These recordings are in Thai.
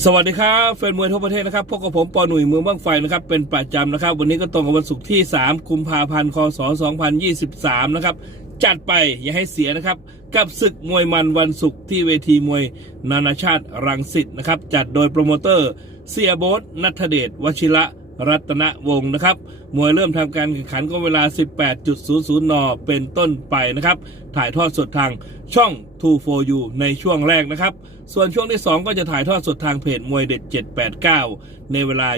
สวัสดีครับแฟนมวยทั่วประเทศนะครับพบกับผมปอหนุ่ยมือบ้างไฟนะครับเป็นประจำนะครับ วันนี้ก็ตรงกับวันศุกร์ที่ 3 กุมภาพันธ์คศ2023 นะครับ จัดไปอย่าให้เสียนะครับ กับศึกมวยมันวันศุกร์ที่เวทีมวยนานาชาติรังสิตนะครับ จัดโดยโปรโมเตอร์เสียโบ๊ทนัทเดชวชิระ รัตนวงศ์นะครับ มวยเริ่มทำการแข่งขันก็เวลา 18.00 น เป็นต้นไปนะครับ ถ่ายทอดสดทางช่อง2 for you ในช่วงแรกนะครับ ส่วนช่วงที่ 2 ก็จะถ่ายทอดสดทางเพจมวยเด็ด 789 ในเวลา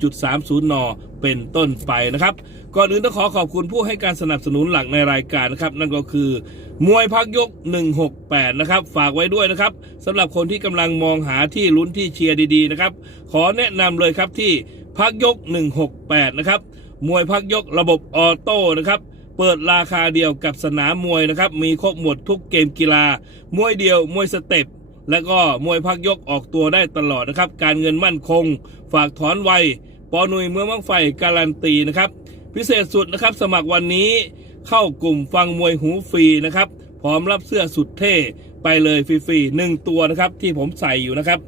20.30 น เป็นต้นไปนะครับ ก่อนอื่นต้องขอขอบคุณผู้ให้การสนับสนุนหลักในรายการนะครับ นั่นก็คือ มวยพักยก 168 นะครับ ฝากไว้ด้วยนะครับสำหรับคนที่กำลังมองหาที่ลุ้นที่เชียร์ดีๆนะครับ ขอแนะนำเลยครับที่ พักยก 168 นะครับ มวยพักยกระบบออโต้นะครับ เปิดราคาเดียวกับสนามมวยนะครับ มีครบหมดทุกเกมกีฬา มวยเดียว มวยสเต็ป แล้วก็มวยพักยกออกตัวได้ตลอดนะครับ การเงินมั่นคง ฝากถอนไว ปอนุยเมืองมังไฟการันตีนะครับ พิเศษสุดนะครับ สมัครวันนี้เข้ากลุ่มฟังมวยหูฟรีนะครับ พร้อมรับเสื้อสุดเท่ไปเลยฟรีๆหนึ่งตัวนะครับที่ผมใส่อยู่นะครับ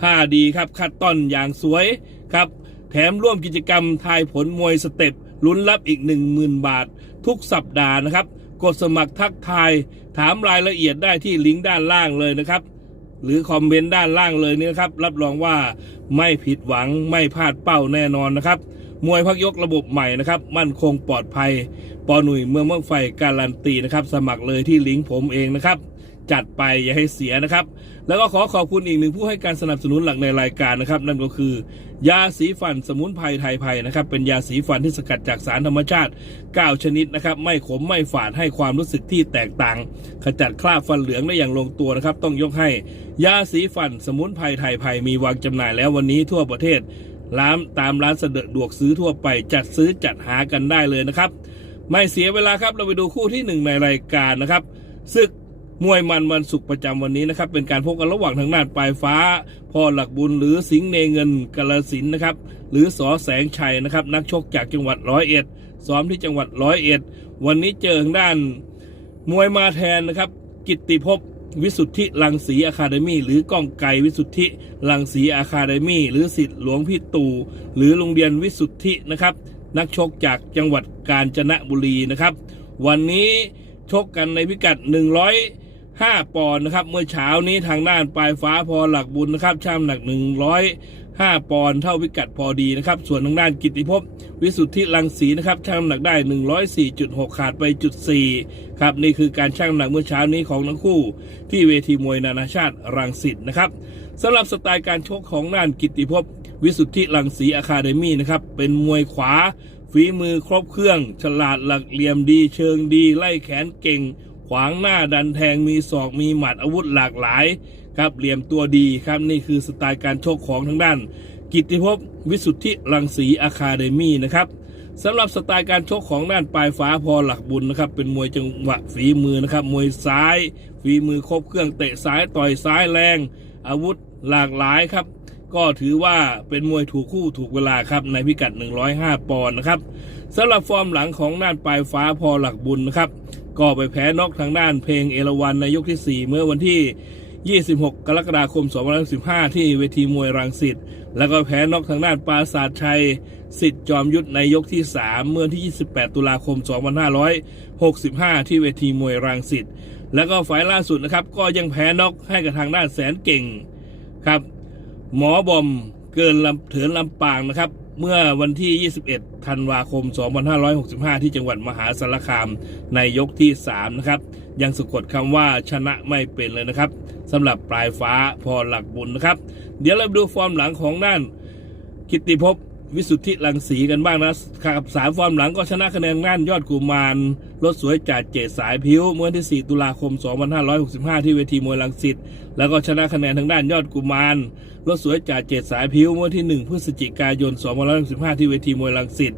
ผ้าดีครับคัดต้อนอย่างสวยครับ ถมร่วมกิจกรรมทายผลมวยสเต็ปลุ้นรับอีก 10,000 บาท ทุกสัปดาห์นะครับ กดสมัครทักทาย ถามรายละเอียดได้ที่ลิงก์ด้านล่างเลยนะครับ หรือคอมเมนต์ด้านล่างเลยนี่นะครับ รับรองว่าไม่ผิดหวังไม่พลาดเป้าแน่นอนนะครับ มวยพักยกระบบใหม่นะครับ มั่นคงปลอดภัย ปอหนุ่ยเมืองเมืองไฟการันตีนะครับ สมัครเลยที่ลิงก์ผมเองนะครับจัดไปอย่าให้เสียนะครับ แล้วก็ขอขอบคุณอีกหนึ่งผู้ให้การสนับสนุนหลักในรายการนะครับ นั่นก็คือ ยาสีฟันสมุนไพรไทยไพยนะครับ เป็นยาสีฟันที่สกัดจากสารธรรมชาติ 9 ชนิดนะครับ ไม่ขมไม่ฝาดให้ความรู้สึกที่แตกต่าง ขจัดคราบฟันเหลืองได้อย่างลงตัวนะครับ ต้องยกให้ ยาสีฟันสมุนไพรไทยไพยมีวางจำหน่ายแล้ววันนี้ทั่วประเทศร้านตามร้านสะดวกซื้อทั่วไปจัดซื้อจัดหากันได้เลยนะครับ ไม่เสียเวลาครับเราไปดูคู่ที่หนึ่งในรายการนะครับศึก มวยมันวันศุกร์ประจำวันนี้นะครับ เป็นการพบกันระหว่างทางด้านปลายฟ้าพ่อหลักบุญหรือสิงห์เนเงินกาลสินนะครับ หรือสอแสงชัยนะครับ นักชกจากจังหวัดร้อยเอ็ดซ้อมที่จังหวัดร้อยเอ็ดวันนี้เจอทางด้านมวยมาแทนนะครับ กิตติภพวิสุทธิลังสีอะคาเดมี่หรือก้องไกวิสุทธิลังสีอะคาเดมี่หรือสิทธิ์หลวงพี่ตู่หรือโรงเรียนวิสุทธินะครับ นักชกจากจังหวัดกาญจนบุรีนะครับ วันนี้ชกกันในพิกัด 5 ปอนด์นะครับเมื่อเช้านี้ทางด้านปลายฟ้าพอหลักบุญนะครับช่างหนัก 105 ปอนด์เท่าพิกัดพอดีนะครับส่วนทางด้านกิติภพวิสุทธิลังสีนะครับช่างน้ำหนักได้ 104.6 ขาดไปจุด4ครับนี่คือการช่างน้ำหนักเมื่อเช้านี้ของทั้งคู่ ที่เวทีมวยนานาชาติรังสิตนะครับสำหรับสไตล์การชกของน่านกิตติภพวิสุทธิลังสีอะคาเดมี่นะครับเป็นมวยขวาฝีมือครบเครื่อง ฉลาดหลักเหลี่ยมดี เชิงดี ไล่แขนเก่ง ขวางหน้าดันแทงมีศอกมีหมัดอาวุธหลากหลายครับเหลี่ยมตัวดีครับนี่คือสไตล์การโชกของทางด้าน กิติภพวิสุทธิรังสีอะคาเดมี่นะครับสำหรับสไตล์การชกของด้านปลายฟ้าพอหลักบุญนะครับ เป็นมวยจังหวะฝีมือนะครับ มวยซ้าย ฝีมือครบเครื่องเตะซ้ายต่อยซ้ายแรง อาวุธหลากหลายครับ ก็ถือว่าเป็นมวยถูกคู่ถูกเวลาครับในพิกัด 105 ปอนด์นะครับสำหรับฟอร์มหลังของด้านปลายฟ้าพอหลักบุญนะครับ ก็ไปแพ้น็อกทางด้านเพลงเอราวันในยกที่ 4 เมื่อวันที่ 26 กรกฎาคม2015 ที่เวทีมวยรังสิต แล้วก็แพ้น็อกทางด้านปราศาสตร์ชัยสิทธิ์จอมยุทธในยกที่ 3 เมื่อที่ 28 ตุลาคม 2565 ที่เวทีมวยรังสิต แล้วก็ฝ่ายล่าสุดนะครับ ก็ยังแพ้น็อกให้กับทางด้านแสนเก่งครับ หมอบอมเกินลำเถินลำปางนะครับ เมื่อวันที่ 21 ธันวาคม 2565 ที่จังหวัดมหาสารคามในยกที่ 3 นะครับ ยังสะกดคำว่าชนะไม่เป็นเลยนะครับสำหรับปลายฟ้าพอหลักบุญนะครับ เดี๋ยวเราดูฟอร์มหลังของด้านกิตติภพวิสุทธิลังสีกันบ้างนะครับสามฟอร์มหลังก็ชนะคะแนนน่านยอดกุมารรถสวยจัดเจสายพิ้วเมื่อที่ 4 ตุลาคม 2565 ที่เวทีมวยลังสิต แล้วก็ชนะคะแนนทางด้านยอดกุมารรถสวยจัดเจ็ดสายพิ้วเมื่อที่ 1 พฤศจิกายน 2565 ที่เวทีมวยลังสิต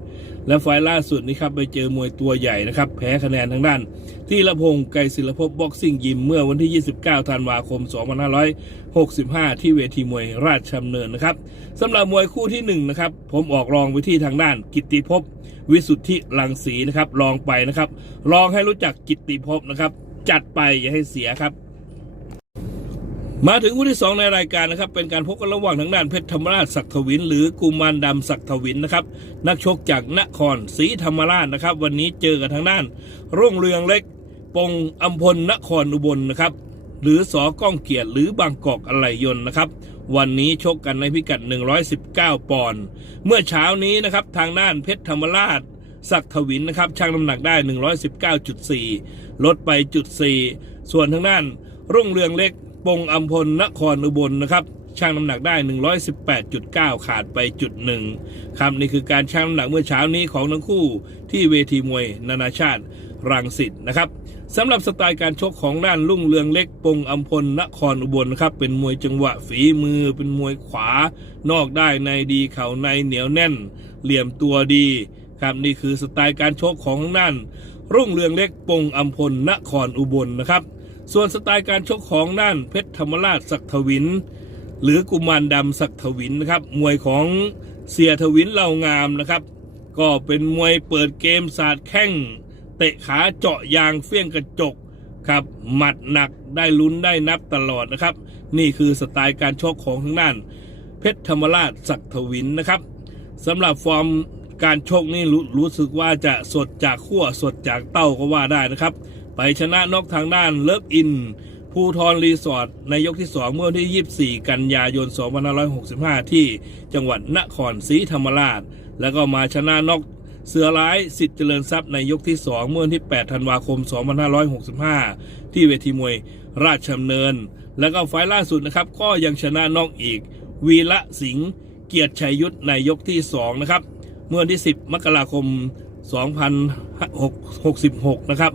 และไฟล์ล่าสุดนี้ครับไปเจอมวยตัวใหญ่นะครับ แพ้คะแนนทางด้าน ที่ละพงไกรศิลปภพบ็อกซิ่งยิมเมื่อวันที่ 29 ธันวาคม 2565 ที่เวทีมวยราชดำเนินนะครับสำหรับมวยคู่ที่1นะครับผมออกรองไปที่ทางด้าน กิตติภพวิสุทธิลังสีนะครับลองไปนะครับลองให้รู้จักกิตติภพนะครับ จัดไปอย่าให้เสียครับ มาถึงคู่ที่สองในรายการนะครับ เป็นการพบกันระหว่างทางด้านเพชรธรรมราชศักทวิน หรือกุมารดำศักดิ์ทวินนะครับ นักชกจากนครศรีธรรมราชนะครับ วันนี้เจอกับทางด้าน รุ่งเรืองเล็ก ปงอัมพลนครอุบลนะครับ หรือสอก้องเกียรติหรือบางกอกอะไหลยนนะครับ วันนี้ชกกันในพิกัด 119 ปอนด์เมื่อเช้านี้นะครับทางด้านเพชรธรรมราชศักดิ์ทวินนะครับชั่งน้ำหนักได้ 119.4 ลดไปจุด4ส่วนทางด้านรุ่งเรืองเล็ก ปงอัมพลนครอุบลนะครับชั่งน้ำหนักได้ 118.9 ขาดไปจุดหนึ่งครับนี่คือการชั่งน้ำหนักเมื่อเช้านี้ของทั้งคู่ที่เวทีมวยนานาชาติรังสิตนะครับสำหรับสไตล์การชกของด้านรุ่งเรืองเล็กปงอัมพลนครอุบลนะครับเป็นมวยจังหวะฝีมือ เป็นมวยขวา นอกได้ในดีเข่าในเหนียวแน่น เหลี่ยมตัวดีครับนี่คือสไตล์การชกของทางด้านรุ่งเรืองเล็กปงอัมพลนครอุบลนะครับ ส่วนสไตล์การชกของด้านเพชรธรรมราชศักทวิน หรือกุมารดำศักทวินนะครับมวยของเสียทวินเหล่างามนะครับ ก็เป็นมวยเปิดเกมสาดแข้ง เตะขาเจาะยางเฟี้ยงกระจกครับหมัดหนักได้ลุ้นได้นับตลอดนะครับ นี่คือสไตล์การชกของทางด้าน เพชรธรรมราชศักทวินนะครับสำหรับฟอร์มการชกนี่รู้รู้สึกว่าจะสดจากขั้วสดจากเต้าก็ว่าได้นะครับ ไปชนะนอกทางด้านเลิฟอินภูทรรีสอร์ทในยกที่ 2 เมื่อวันที่ 24 กันยายน 2565 ที่จังหวัดนครศรีธรรมราช แล้วก็มาชนะนอกเสือร้ายสิทธิ์เจริญทรัพย์ในยกที่ 2 เมื่อวันที่ 8 ธันวาคม 2565 ที่เวทีมวยราชดำเนิน แล้วก็ไฟล์ล่าสุดนะครับก็ยังชนะนอกอีก วีระสิงห์เกียรติชัยยุทธในยกที่ 2 นะครับ เมื่อวันที่ 10 มกราคม 2566 นะครับ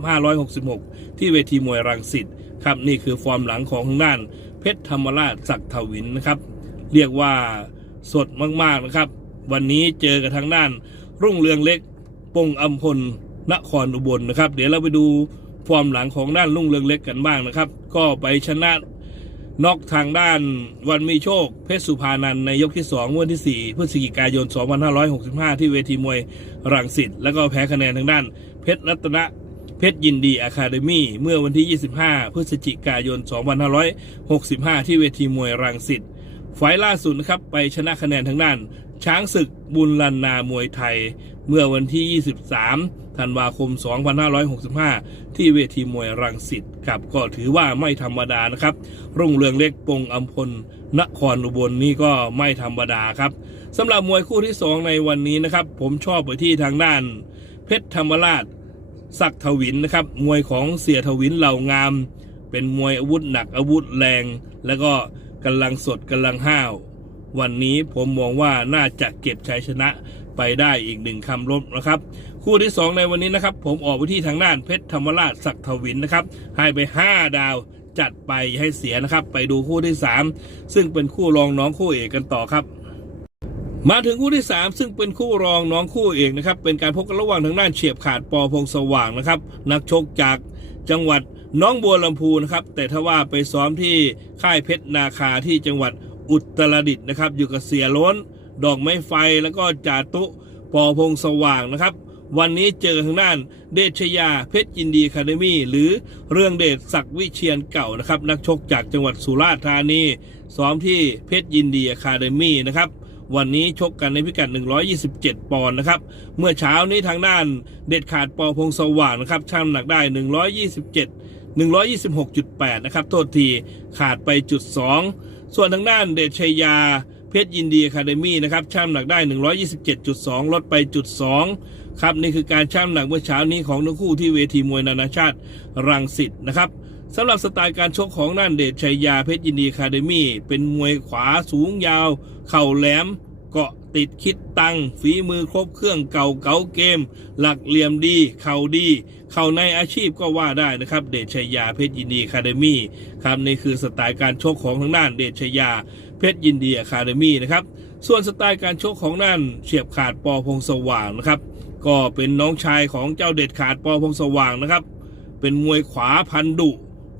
566 ที่เวทีมวยรังสิตครับนี่คือฟอร์มหลังของทางด้าน เพชรธรรมราชศักดิ์ทวินนะครับ เรียกว่าสดมากๆนะครับ วันนี้เจอกับทางด้าน รุ่งเรืองเล็กปงอัมพลนครอุบลนะครับ เดี๋ยวเราไปดูฟอร์มหลังของด้านรุ่งเรืองเล็กกันบ้างนะครับ ก็ไปชนะ นอกทางด้านวันมีโชค เพชรสุภานันในยกที่ 2 วันที่ 4 พฤศจิกายน 2565 ที่เวทีมวยรังสิตแล้วก็แพ้คะแนนทางด้าน เพชรรัตนะเพชรยินดีอะคาเดมี่เมื่อวันที่ 25 พฤศจิกายน 2565 ที่เวทีมวยรังสิตไฟล์ล่าสุดนะครับ ไปชนะคะแนนทางด้าน ช้างศึกบุญลันนามวยไทย เมื่อวันที่ 23 ธันวาคม 2565 ที่เวทีมวยรังสิตครับก็ถือว่าไม่ธรรมดานะครับ รุ่งเรืองเล็กปงอัมพล นครอุบลนี่ก็ไม่ธรรมดาครับสำหรับมวยคู่ที่ 2 ในวันนี้นะครับ ผมชอบไปที่ทางด้าน เพชรธรรมราชศักทวินนะครับ มวยของเสียทวินเหล่างาม เป็นมวยอาวุธหนักอาวุธแรง แล้วก็กำลังสดกำลังห้าว วันนี้ผมมองว่าน่าจะเก็บชัยชนะไปได้อีกหนึ่งคำลบนะครับ คู่ที่ 2 ในวันนี้นะครับ ผมออกไปที่ทางด้านเพชรธรรมราชศักดิ์ทวินนะครับให้ไป 5 ดาวจัดไปให้เสียนะครับ ไปดูคู่ที่ 3 ซึ่งเป็นคู่รองน้องคู่เอกกันต่อครับมาถึงคู่ที่ 3 ซึ่งเป็นคู่รองน้องคู่เอกนะครับ เป็นการพบกันระหว่างทางด้านเฉียบขาดปอพงสว่างนะครับ นักชกจากจังหวัดน้องบัวลำพูนะครับ แต่ถ้าว่าไปซ้อมที่ค่ายเพชรนาคาที่จังหวัด อุตรดิตถ์นะครับ อยู่กับเสียล้น ดอกไม้ไฟแล้วก็จ่าตุปอพงสว่างนะครับ วันนี้เจอทางด้านเดชยาเพชรยินดีคาเดมี่หรือเรื่องเดชศักดิ์วิเชียนเก่านะครับ นักชกจากจังหวัดสุราษฎร์ธานีซ้อมที่เพชรยินดีคาเดมี่นะครับวันนี้ชกกันในพิกัด 127 ปอนด์นะครับ เมื่อเช้านี้ทางด้านเด็ดขาดปอพงสว่างนะครับช่างน้ำหนักได้ 127 126.8 นะครับ โทษทีขาดไปจุด 2 ส่วนทางด้านเดชชัยยา เพชรยินดีอะคาเดมี่นะครับช่างน้ำหนักได้ 127.2 ลดไปจุด2ครับนี่คือการช่างน้ำหนักเมื่อเช้านี้ของทั้งคู่ที่เวทีมวยนานาชาติรังสิตนะครับสำหรับสไตล์การชกของนั่นเดชชัยยาเพชรยินดีคาเดมี่เป็นมวยขวาสูงยาว เข่าแหลม เกาะติดคิดตังฝีมือครบเครื่องเก่าเก๋าเกม หลักเหลี่ยมดี เข่าดี เข่าในอาชีพก็ว่าได้นะครับ เดชยาเพชรยินดีคาเดมี่ครับนี่คือสไตล์การชกของทางด้านเดชยาเพชรยินดีคาเดมี่นะครับส่วนสไตล์การชกของนั่นเฉียบขาดปอพงสว่างนะครับ ก็เป็นน้องชายของเจ้าเด็ดขาดปอพงสว่างนะครับ เป็นมวยขวาพันดุ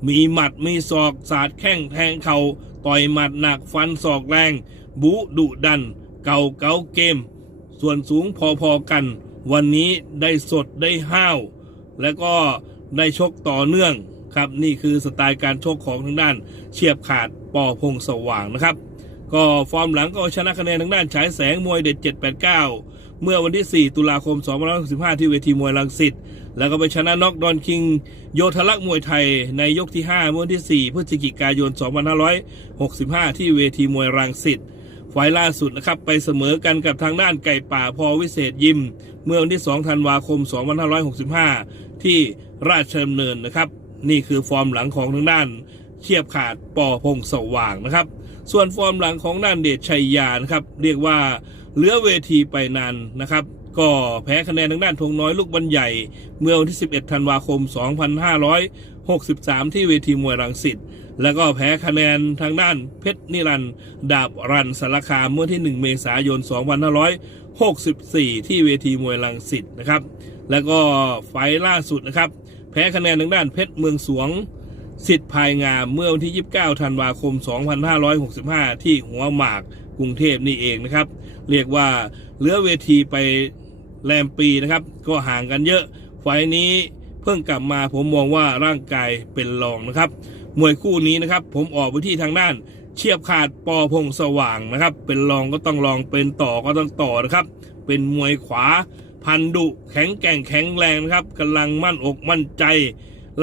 มีหมัดมีศอกสาดแข้งแทงเขา่าต่อยหมัดหนักฟันศอกแรงบูดุดัน เก่าเก๋าเกม ส่วนสูงพอๆกัน วันนี้ได้สดได้ห้าว แล้วก็ได้ชกต่อเนื่องครับ นี่คือสไตล์การชกของทางด้านเฉียบขาดปอพงสว่างนะครับ ก็ฟอร์มหลังก็ชนะคะแนนทางด้านฉายแสงมวยเด็ด 789 เมื่อวันที่ 4 ตุลาคม 2565 ที่เวทีมวยรังสิตแล้วก็ไปชนะน็อกดอนคิง โยธลักษ์มวยไทยในยกที่ 5 เมื่อวันที่ 4 พฤศจิกายน 2565 ที่เวทีมวยรังสิต ไฟล์ล่าสุดนะครับ ไปเสมอกันกับทางด้านไก่ป่าพอวิเศษยิม เมื่อวันที่ 2 ธันวาคม 2565 ที่ราชดำเนินนะครับ นี่คือฟอร์มหลังของทางด้านเทียบขาดปอพงสว่างนะครับ ส่วนฟอร์มหลังของด้านเดชชัยยานะครับ เรียกว่าเหลือเวทีไปนานนะครับ ก็แพ้คะแนนทางด้านธงน้อยลูกบรรใหญ่ เมื่อวันที่ 11 ธันวาคม 2550 63 ที่เวทีมวยรังสิต แล้วก็แพ้คะแนนทางด้านเพชรนิรันด์ดาบรันสารคามเมื่อที่ 1 เมษายน 2564 ที่เวทีมวยรังสิตนะครับ แล้วก็ไฟล่าสุดนะครับ แพ้คะแนนทางด้านเพชรเมืองสวงสิทธิ์ภายงามเมื่อวันที่ 29 ธันวาคม 2565 ที่หัวหมากกรุงเทพนี่เองนะครับ เรียกว่าเหลือเวทีไปแรมปีนะครับ ก็ห่างกันเยอะไฟนี้ เพิ่งกลับมาผมมองว่าร่างกายเป็นรองนะครับ มวยคู่นี้นะครับ ผมออกไปที่ทางด้าน เชียบขาดปอพงสว่างนะครับ เป็นรองก็ต้องรองเป็นต่อก็ต้องต่อนะครับ เป็นมวยขวา พันดุแข็งแกร่งแข็งแรงนะครับกำลังมั่นอกมั่นใจ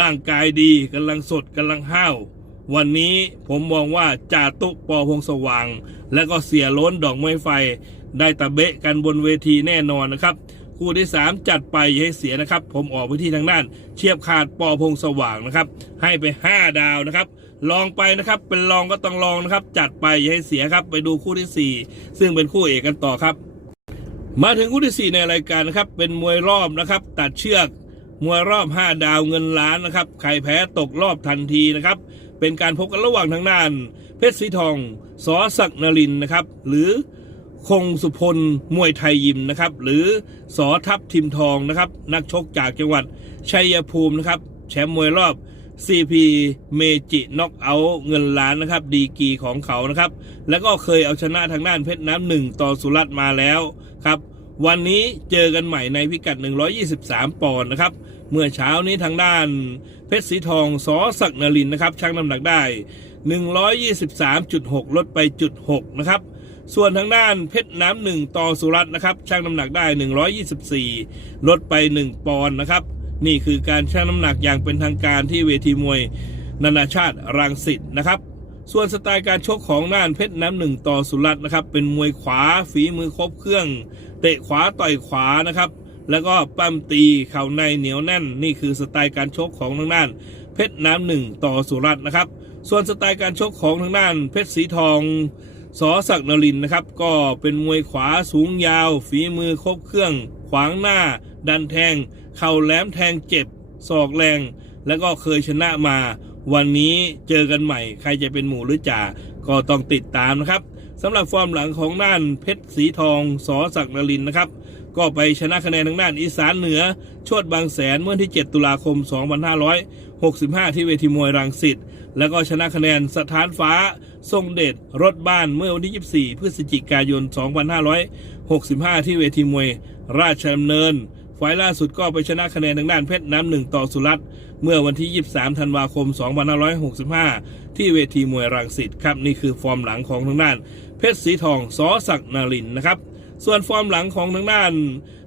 ร่างกายดีกำลังสดกำลังห้าววันนี้ผมมองว่าจ่าตุปอพงสว่าง และก็เสียล้นดอกไม้ไฟ ได้ตะเบะกันบนเวทีแน่นอนนะครับ คู่ที่ 3 จัดไปอย่าให้เสียนะครับ ผมออกไปที่ทางด้าน เชียบขาดปอพงสว่างนะครับ ให้ไป 5 ดาวนะครับ ลองไปนะครับ เป็นลองก็ต้องลองนะครับ จัดไปอย่าให้เสียครับ ไปดูคู่ที่ 4 ซึ่งเป็นคู่เอกกันต่อครับ มาถึงคู่ที่ 4 ในรายการนะครับ เป็นมวยรอบนะครับ ตัดเชือกมวยรอบ 5 ดาวเงินล้านนะครับ ใครแพ้ตกรอบทันทีนะครับ เป็นการพบกันระหว่างทางด้าน เพชรสีทองสอศักนรินนะครับ หรือ คงสุพลมวยไทยยิมนะครับ หรือสอทัพทิมทองนะครับ นักชกจากจังหวัดชัยภูมินะครับ แชมป์มวยรอบ CP เมจิน็อกเอาเงินล้านนะครับ ดีกีของเขานะครับ แล้วก็เคยเอาชนะทางด้านเพชรน้ำหนึ่งต่อสุรัตมาแล้วครับ วันนี้เจอกันใหม่ในพิกัด 123 ปอนด์นะครับ เมื่อเช้านี้ทางด้านเพชรสีทองสอศักนรินนะครับชั่งน้ำหนักได้ 123.6 ลดไปจุด6นะครับ ส่วนทางด้านเพชรน้ำหนึ่งต่อสุรัตน์นะครับชั่งน้ำหนักได้ 124 ลดไป 1 ปอนด์นะครับ นี่คือการชั่งน้ำหนักอย่างเป็นทางการที่เวทีมวยนานาชาติรังสิตนะครับ ส่วนสไตล์การชกของน่านเพชรน้ำหนึ่งต่อสุรัตน์นะครับ เป็นมวยขวาฝีมือครบเครื่อง เตะขวาต่อยขวานะครับ แล้วก็ปั้มตีเข่าในเหนียวแน่น นี่คือสไตล์การชกของทางด้าน เพชรน้ำหนึ่งต่อสุรัตน์นะครับ ส่วนสไตล์การชกของทางด้านเพชรสีทอง สอศักนรินนะครับ ก็เป็นมวยขวาสูงยาว ฝีมือครบเครื่อง ขวางหน้า ดันแทง เข่าแหลมแทงเจ็บศอกแรง แล้วก็เคยชนะมา วันนี้เจอกันใหม่ ใครจะเป็นหมูหรือจ่าก็ต้องติดตามนะครับสำหรับฟอร์มหลังของน่านเพชรสีทองสอศักนรินนะครับ ก็ไปชนะคะแนนทางด้านอีสานเหนือชดบางแสนเมื่อที่ 7 ตุลาคม 2565 ที่เวทีมวยรังสิตแล้วก็ชนะคะแนนสถานฟ้า ทรงเดชรถบ้านเมื่อวันที่ 24 พฤศจิกายน 2565 ที่เวทีมวยราชดำเนินไฟล์ล่าสุดก็ไปชนะคะแนนทางด้านเพชรน้ำหนึ่งต่อสุรัตน์เมื่อวันที่ 23 ธันวาคม 2565 ที่เวทีมวยรังสิตครับ นี่คือฟอร์มหลังของทางด้าน เพชรสีทองสอศักนารินนะครับ ส่วนฟอร์มหลังของทางด้าน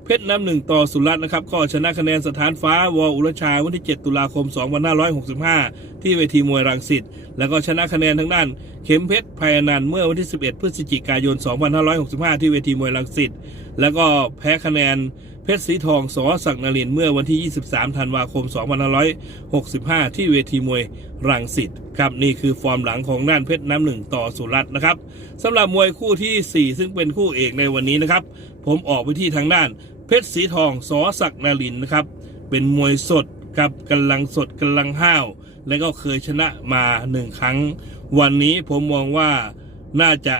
เพชรน้ำหนึ่งต่อสุรัตน์นะครับ ก็ชนะคะแนนสถานฟ้าวออุรชาวันที่ 7 ตุลาคม 2565 ที่เวทีมวยรังสิตแล้วก็ชนะคะแนนทางด้าน เข็มเพชรพายนันเมื่อวันที่ 11 พฤศจิกายน 2565 ที่เวทีมวยรังสิตแล้วก็แพ้คะแนน เพชรสีทองสอศักดิ์นรินเมื่อวันที่ 23 ธันวาคม 2565 ที่เวทีมวยรังสิตครับนี่คือฟอร์มหลังของด้านเพชรน้ำหนึ่งต่อสุรัตน์นะครับสำหรับมวยคู่ที่ 4 ซึ่งเป็นคู่เอกในวันนี้นะครับ ผมออกไปที่ทางด้าน เพชรสีทองสอศักดิ์นรินนะครับ เป็นมวยสดกับกำลังสดกำลังห้าว และก็เคยชนะมาหนึ่งครั้ง วันนี้ผมมองว่าน่าจะ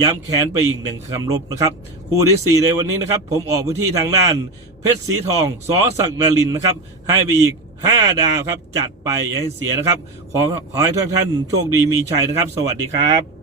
ย้ำแขนไปอีกหนึ่งคำลบนะครับ คู่ที่ 4 ในวันนี้นะครับ ผมออกไปที่ทางด้าน เพชรสีทองสอสักนารินนะครับ ให้ไปอีก 5 ดาวครับ จัดไปอย่าให้เสียนะครับ ขอขอให้ทุกท่านโชคดีมีชัยนะครับ สวัสดีครับ